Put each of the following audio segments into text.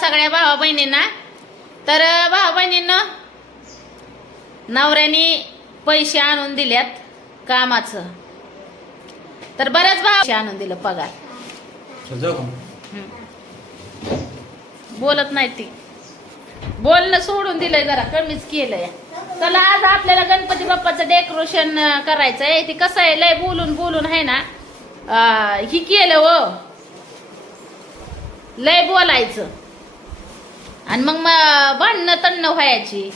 सगळ्या भावा बहिणींना. तर भावा बहिणींना नवऱ्याने पैसे आणून दिल्यात कामाचं. तर बऱ्याच भाव आणून दिलं पगार. बोलत नाही ती. बोलणं सोडून दिलंय जरा कमीच केलंय. चला आज आपल्याला गणपती बाप्पाचं डेकोरेशन करायचं आहे ती कसं आहे लय बोलून बोलून आहे ना ही केलं व लय बोलायचं. आणि मग भांडणं तण्ण व्हायची.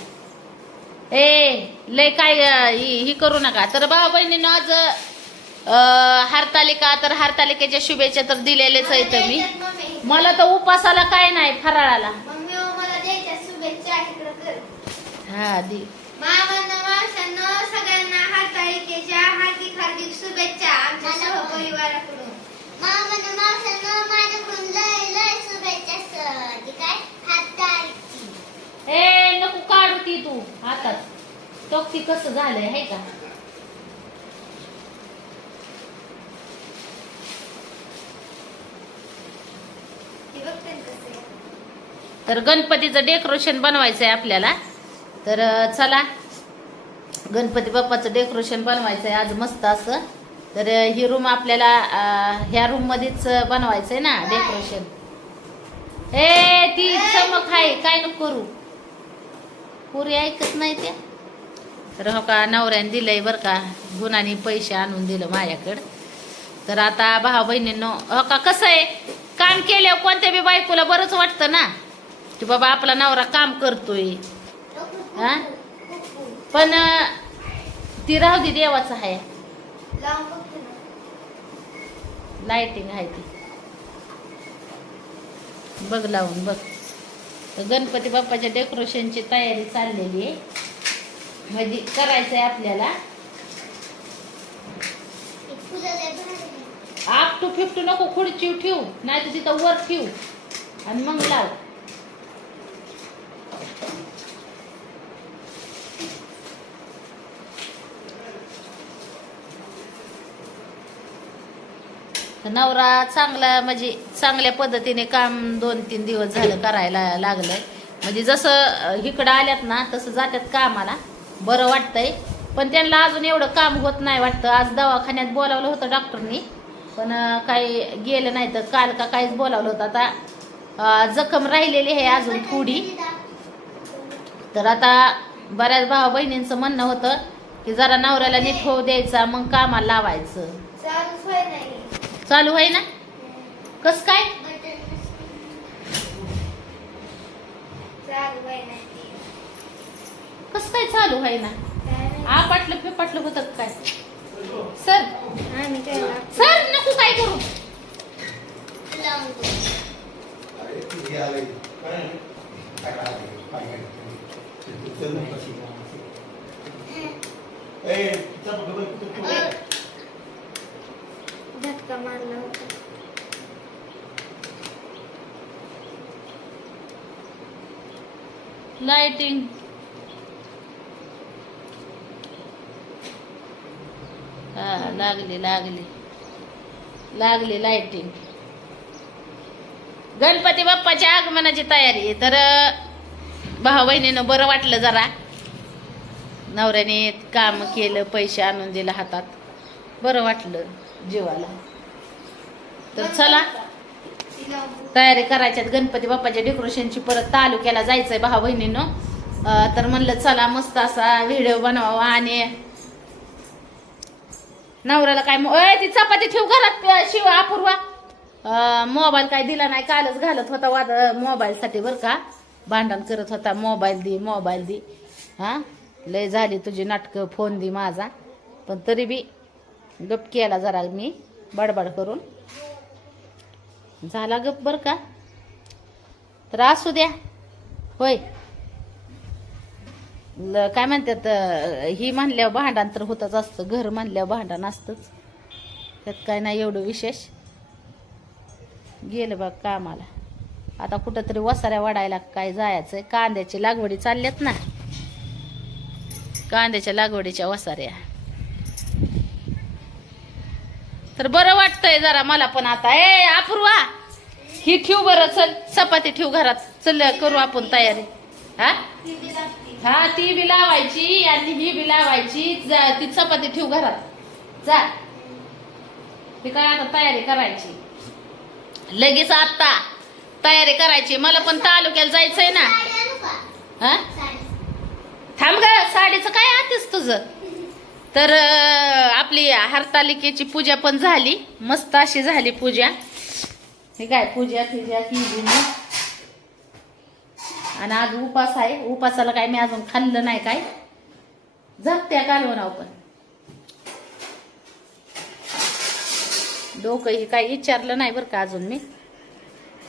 ए लय काय ही ही करू नका. तर भाऊ बहिणीनं आज अं, हरतालिका तर हरतालिकेच्या शुभेच्छा तर दिलेलेच आहेत मी मला तर उपासाला काय नाही फराळाला. मम्मी मला द्यायच्या शुभेच्छा इकडं कर. हा दी. सगळ्यांना हार्दिक हार्दिक शुभेच्छा आमच्या सहपरिवाराकडून मामांना मावशांना माझ्याकडून लय लय शुभेच्छा सर ती काय हरताळिकी ए नको काढू ती तू हातात टोक ती कसं झालंय हे का? आहे. तर गणपतीचं डेकोरेशन बनवायचंय आपल्याला. तर चला. गणपती बाप्पाचं डेकोरेशन बनवायचंय आज मस्त असं. तर ही रूम आपल्याला ह्या रूम मध्येच बनवायचंय ना डेकोरेशन. ए ती चमक आहे. काय नको करू. पुरी ऐकत नाही त्या. तर हो का नवऱ्याने दिलंय बरं का गुणाने पैसे आणून दिलं माझ्याकडं. तर आता भाऊ बहिणींनो हो का कसं आहे? काम केल्यावर कोणत्या बी बायकोला बरंच वाटतं ना? की बाबा आपला नवरा काम करतोय. हा? पण ती राहू दे देवाचं आहे लावून लाइटिंग आहे ती. बघ लावून बघ. तर गणपती बाप्पाच्या डेकोरेशनची तयारी चाललेली आहे. म्हणजे करायचंय आपल्याला. आप टू फिफ्टू नको खुर्ची ठेवू नाही तर तिथं वर ठेवू आणि मग लाव. नवरा चांगला म्हणजे चांगल्या पद्धतीने काम दोन तीन दिवस झालं करायला लागलंय म्हणजे जसं इकडं आल्यात ना तसं जात्यात कामाला. बरं वाटतंय. पण त्यांना अजून एवढं काम होत नाही वाटतं. आज दवाखान्यात बोलावलं होतं डॉक्टरनी पण काही गेलं नाही तर काल का काहीच बोलावलं होतं. आता जखम राहिलेली आहे अजून थोडी. तर आता बऱ्याच भावा बहिणींचं म्हणणं होतं की जरा नवऱ्याला नीट होऊ द्यायचा मग कामाला लावायचं. चालू आहे ना? कस काय बटन चालू होय नाही ती. कस काय चालू आहे ना. आपटलं फिपटलं होतं काय सर. सर नको काय करू. झटका मारला होता लाइटिंग हा लागली लागली लागली लाईटिंग गणपती बाप्पाच्या आगमनाची तयारी आहे. तर भाऊ बहिणीनं बरं वाटलं जरा. नवऱ्याने काम केलं पैसे आणून दिलं हातात. बरं वाटलं जीवाला. तर चला. तयारी करायच्यात. गणपती बाप्पाच्या डेकोरेशनची परत तालुक्याला जायचंय भाऊ बहिणीनं तर म्हणलं चला मस्त असा व्हिडिओ बनवावा आणि नवऱ्याला काय अय, ती चपाती ठेव घरात अं, शिव अपूर्वा. मोबाईल काय दिला नाही कालच घालत होता वाद मोबाईल साठी बर का. भांडण करत होता मोबाईल दे मोबाईल दे. हा? लय झाली तुझी नाटकं फोन दे माझा. पण तरी बी गप केला जरा मी बडबड करून. झाला गप बर का? तर असू द्या. होय. काय म्हणतात ही म्हणल्यावर भांडण तर होतच असतं. घर म्हणल्यावर भांडण असतंच. त्यात काय नाही एवढं विशेष. गेलं बघ कामाला. आता कुठंतरी वसाऱ्या वाढायला काय जायचंय? कांद्याची लागवडी चालल्यात ना. कांद्याच्या लागवडीच्या वसाऱ्या. तर बरं वाटतंय जरा मला पण आता. ए अपूर्वा! ही ठेव बरं चल. चपाती ठेव घरात. चल करू आपण तयारी. हा? हा ती बी लावायची आणि ही बी लावायची. जा- ती चपाती ठेव घरात. जा. ती काय आता तयारी करायची? लगेच आता तयारी करायची. मला पण तालुक्याला जायचंय ना. का? हा? थांब ग साडीचं काय आतेस तुझं? तर आपली हरतालिकेची पूजा पण झाली. मस्त अशी झाली पूजा. हे काय पूजा पूजा केली आणि आज उपास आहे. उपासाला काय मी अजून खाल्लं नाही काय. झपत्या कालवणाव पण. डोकं हे काय विचारलं नाही बरं का अजून मी.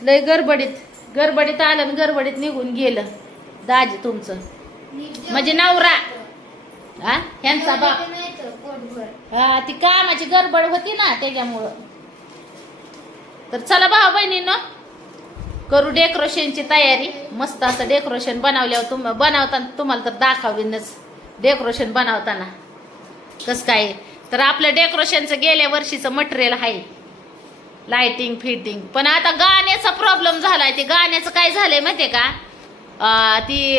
लय गडबडीत गडबडीत आलं आणि गडबडीत निघून गेलं. दाजी तुमचं. म्हणजे नवरा. हा? ह्यांचा बाप हा ती कामाची गडबड होती ना त्याच्यामुळं. तर चला भाऊ बहिणीनं करू डेकोरेशनची तयारी. मस्त असं डेकोरेशन बनवल्यावर तुम बनवताना तुम्हाला तर दाखवीनच. डेकोरेशन बनवताना. कसं काय? तर आपलं डेकोरेशनचं गेल्या वर्षीचं मटेरियल आहे. लाइटिंग फिटिंग पण आता गाण्याचा प्रॉब्लेम झालाय. ते गाण्याचं काय झालंय माहितीये का? ती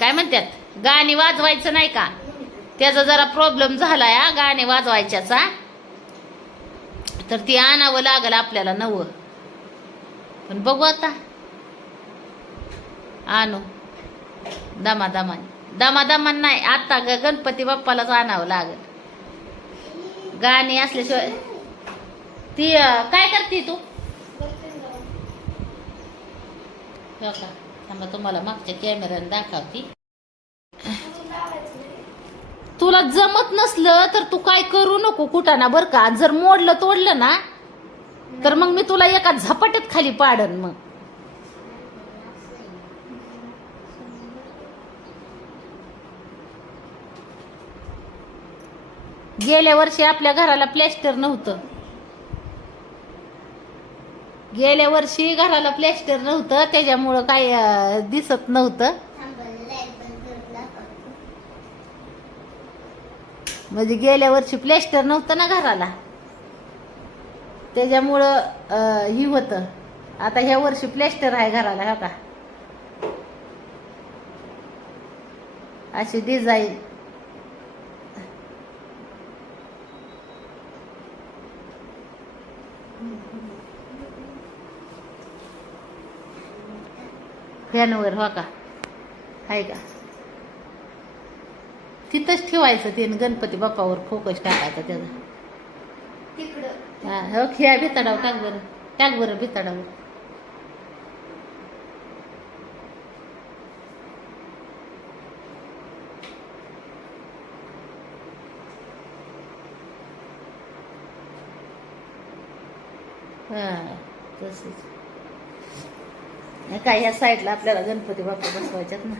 काय म्हणतात? गाणी वाजवायचं नाही का? त्याचा जरा प्रॉब्लेम झालाय गाणी गाणे वाजवायच्याचा. तर ती आणावं लागलं आपल्याला नवं. पण बघू आता. आणू. दमा दमान दमा दमान नाही आता ग गणपती बाप्पालाच आणावं लागल. गाणी असल्याशिवाय. ती काय करते तू? हो का? थांबा तुम्हाला मागच्या कॅमेऱ्याने दाखवती. तुला जमत नसलं तर तू काय करू नको कुठाना बर का? जर मोडलं तोडलं ना तर मग मी तुला एका झपाट्यात खाली पाडन मग. गेल्या वर्षी आपल्या घराला प्लॅस्टर नव्हतं. गेल्या वर्षी घराला प्लॅस्टर नव्हतं त्याच्यामुळं काय दिसत नव्हतं. म्हणजे गेल्या वर्षी प्लॅस्टर नव्हतं ना घराला. त्याच्यामुळं ही होतं. आता ह्या वर्षी प्लॅस्टर आहे घराला हा का? अशी डिझाईन फॅनवर हो का? आहे का? तिथंच ठेवायचं ते गणपती बाप्पावर फोकस टाकायचा त्याचा. तिकडं. हा हो खिळा भिताडाव टाक बरं. टाक बरं भिताडावर. हा तसंच. नाही काय ह्या साईडला आपल्याला गणपती बाप्पा बसवायच्यात ना.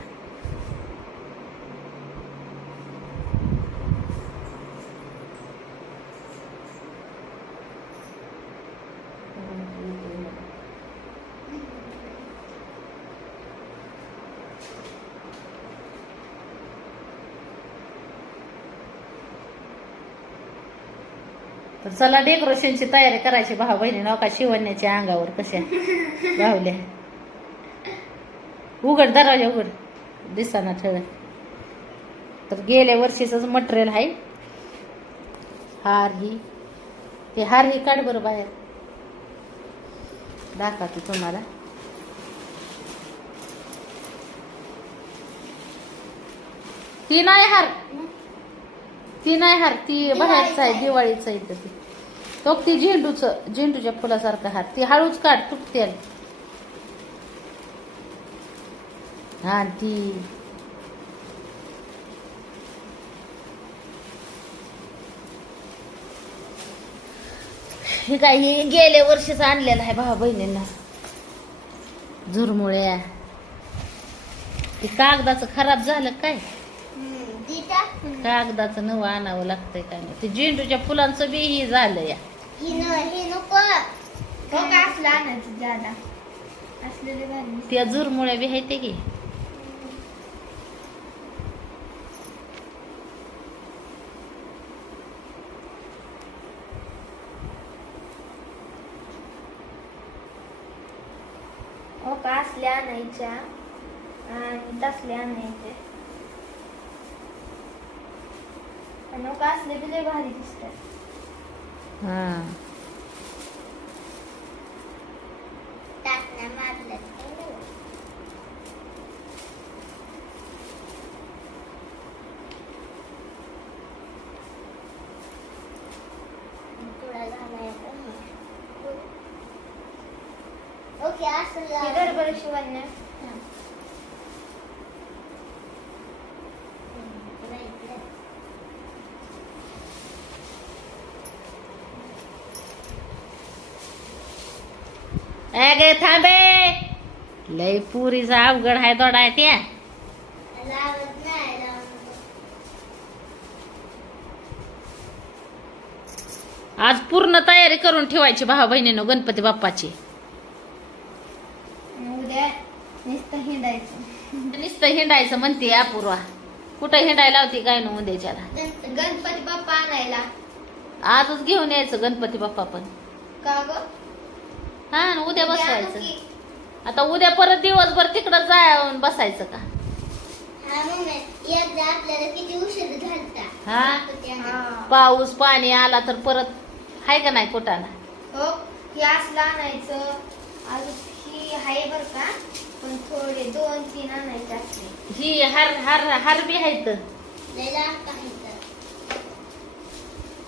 तर चला डेकोरेशनची तयारी करायची. भाऊ बहिणी नका शिवण्याच्या अंगावर कशा भावल्या उघड दरवाजा उघड. दिसाना ठेव. तर गेल्या वर्षीच मटेरियल आहे. हार ही. ते हार ही काढ बरं बाहेर. दाखवते तुम्हाला. ती नाही हार. ती नाही हार. ती बाहेरचं आहे दिवाळीचं आहे तर ती. तो ती झेंडूचं झेंडूच्या फुलासारखं हार ती हळूच काढ तुटते हा ती. हे काय हे गेल्या वर्षीच आणलेलं आहे भाऊ बहिणींना. झुरमुळ्या ते कागदाचं खराब झालं काय. कागदाचं नवं आणावं लागतंय काय नाही ते झेंडूच्या फुलांचं बी ही झालं या ही नको. असलं आणायचं ज्यादा? असलेले भारी त्या बी की. हो का? असल्या आणायच्या. आणि तसल्या आणायच्या आणि हो असले बी लय भारी दिसतात. हा. ओके असं गडबड शिवण्या अगे थांबे लय पुरीचा अवघड आहे दोडा आहे त्या आज पूर्ण तयारी करून ठेवायची भावा बहिणीनं गणपती बाप्पाची. उद्या नुसतं हिंडायचं. म्हणते अपूर्वा. कुठं हिंडायला होती काय ना उद्याच्याला? गणपती बाप्पा आणायला. आजच घेऊन यायचं गणपती बाप्पा पण. का ग? हा उद्या बसवायचं? आता उद्या परत दिवसभर तिकडं जाऊन बसायचं का? हा हा? हा. पाऊस पाणी आला तर परत हाय का नाही कुठाना हो हे असलं आणायचं. अजून ही आहे बर का पण थोडे दोन तीन आणायचे असले. ही हार हार हार बी आहेत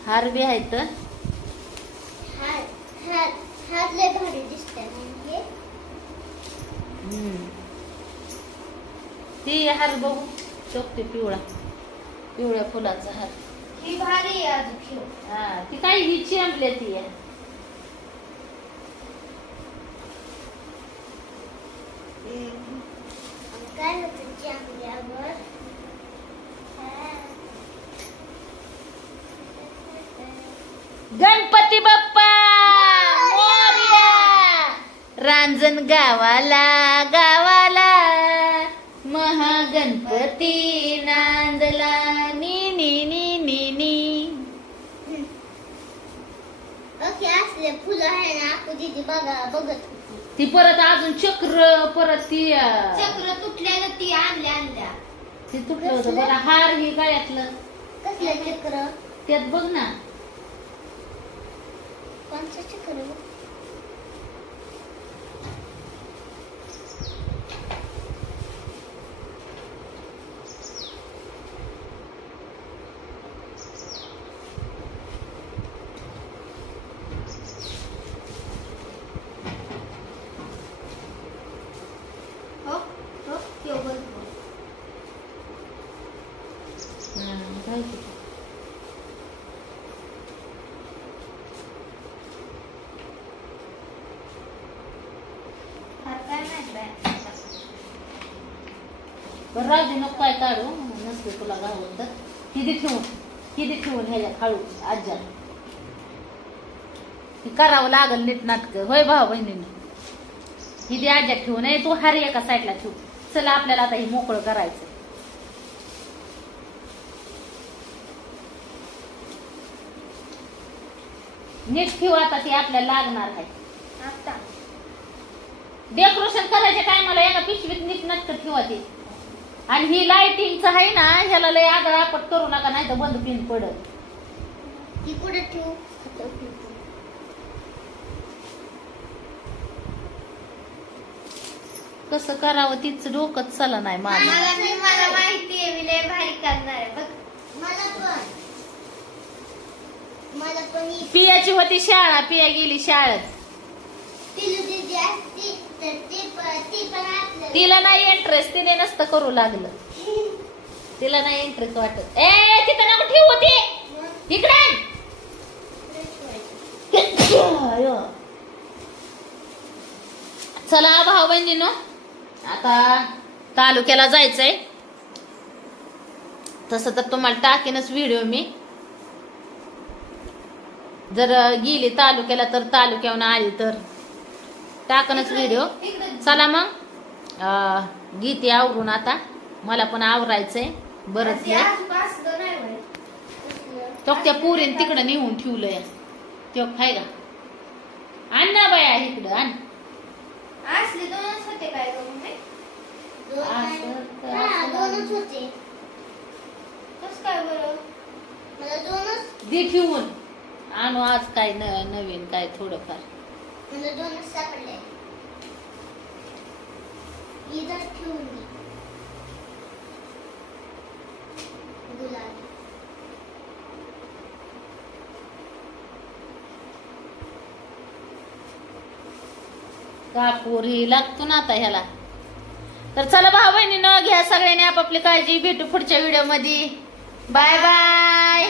हार बी आहेत हात लय भारी दिसतात म्हणजे हम्म. ती हार बघू. शोकते पिवळा. पिवळ्या फुलाचा हार. ही भारी आहे हा ती काय ही चिंबले ती. आहे. काय होतं चांगल्यावर गणपती बाप्पा! मोरया! रांजण गावाला गावाला तिथे बघा बघत होती. ती परत अजून चक्र परत ती अं, चक्र तुटल्यानं ती आणल्या आणल्या. ती तुटलं होतं. बरं हार ही गळ्यातलं. कसलं चक्र? त्यात बघ ना. कोणचं चक्र हो हो केवळ हा, काय ते? हात काय माहीत बाय बरं राहू दे नको काय काढू. नसते तुला गावून तर किती ठेवून किती ठेवून ह्याच्या खाळू आज्या करावं लागल नीट नाटक. होय भाऊ बहिणीने. किती आज्या ठेवून आहे तू हार एका साईडला ठेवू. चला आपल्याला आता हे मोकळं करायचं. नीट ठेवू आता ती आपल्याला लागणार आहे डेकोरेशन करायच्या टायमाला एका पिशवीत नीट नाटक ठेवा ते. आणि ही लाइटिंगचं आहे ना ह्याला लय आगळ आपट करू नका नाही तर बंद पिन ती कुठे ठेवू? कसं करावं तीच डोकंच चला नाही मला माहिती आहे मी लय भारी करणार आहे. बघ मला पण. मला पण पियाची होती शाळा पिया गेली शाळेत. तिला नाही इंटरेस्ट तिने नसतं करू लागलं. तिला नाही इंटरेस्ट वाटत. ए तिथं ना ठेवू होती. इकडे चला भाऊ बहिणीनो आता तालुक्याला जायचंय. तसं तर तुम्हाला टाकेनच व्हिडिओ मी. जर गेली तालुक्याला तर तालुक्याहून आली तर. टाकनच व्हिडिओ चला मग. गीते आवरून आता. मला पण आवरायचंय. बरंच तो. त्या पुरीन तिकडं नेऊन ठेवलंय. तो खाय का आण ना बाया इकडं आण. दे ठेवून. आणू आज काय नवीन काय थोडंफार. मला दोनच सापडले इधर ठेवून मी गुलाबी ही लागतो ना आता ह्याला? तर चला भाऊ बहिणी न घ्या सगळ्यांनी आपापली काळजी. भेटू पुढच्या व्हिडिओमध्ये. Bye bye